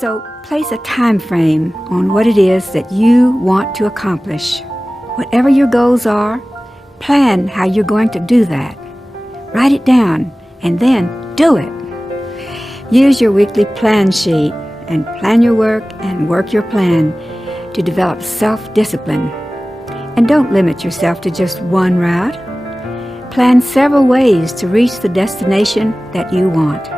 So place a time frame on what it is that you want to accomplish. Whatever your goals are, plan how you're going to do that. Write it down and then do it. Use your weekly plan sheet and plan your work and work your plan to develop self-discipline. And don't limit yourself to just one route. Plan several ways to reach the destination that you want.